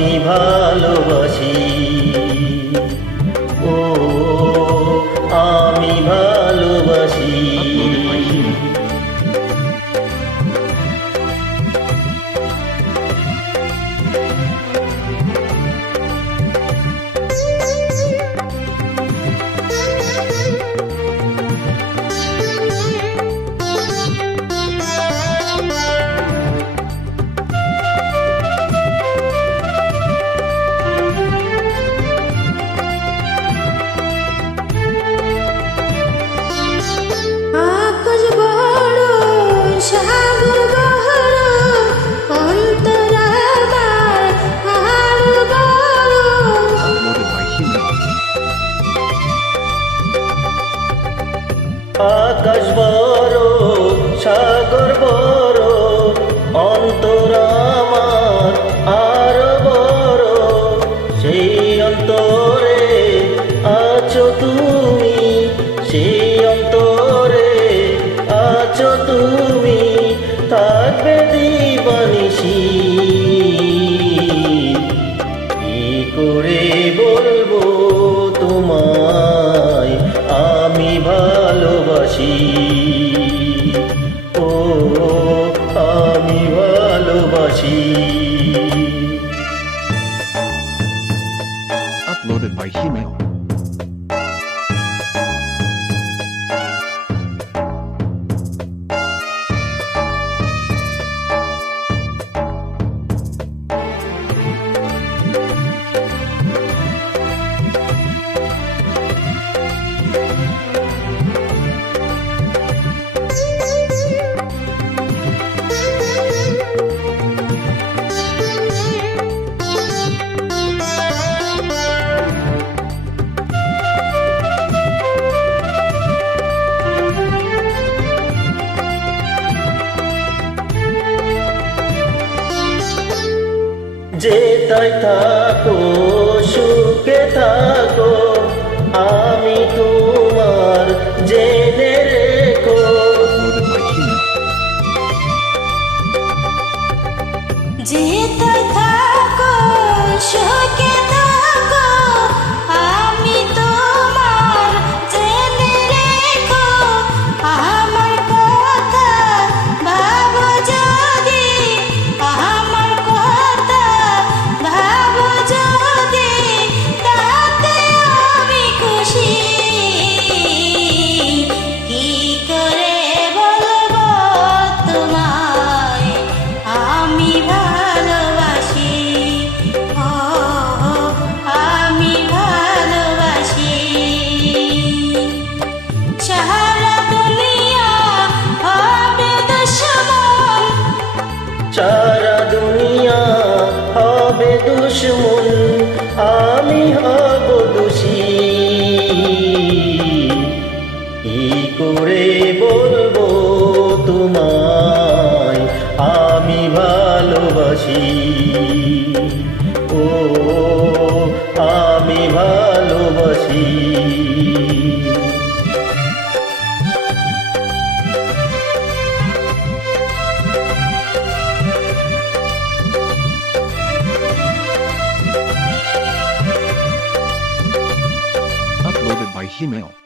আমি ভালোবাসি, ও আমি ভালোবাসি। আকাশ বড় সাগর বড় অন্তর আমার আরো বড়। আকাশ বড় সাগর বড় অন্তর আমার আরো বড়, সেই অন্তরে আছো তুমি, সেই অন্তরে আছো তুমি, থাকবে দিবানিশি। কি করে বলবো তোমায় আমি ভালোবাসি, ও আমি ভালোবাসি। Uploaded by Himeo. যেথায় থাকো সুখে থাকো, আমি তোমার জেনে রেখো। Uploaded by Himeo. যেথায় থাকো সুখে থাকো, আমি তোমার জেনে রেখো। আমার কথা ভাবো যদি, আমার কথা ভাবো যদি, তাতে আমি খুশি। কি করে বলবো তোমায় আমি ভালোবাসি, ও আমি ভালোবাসি। সারা দুনিয়া হবে দুশমন, সারা দুনিয়া হবে দুশ্মন, আমি হব দোষী। কি করে বলবো তোমায় আমি ভালোবাসি, ও আমি ভালোবাসি। Uploaded by Himeo.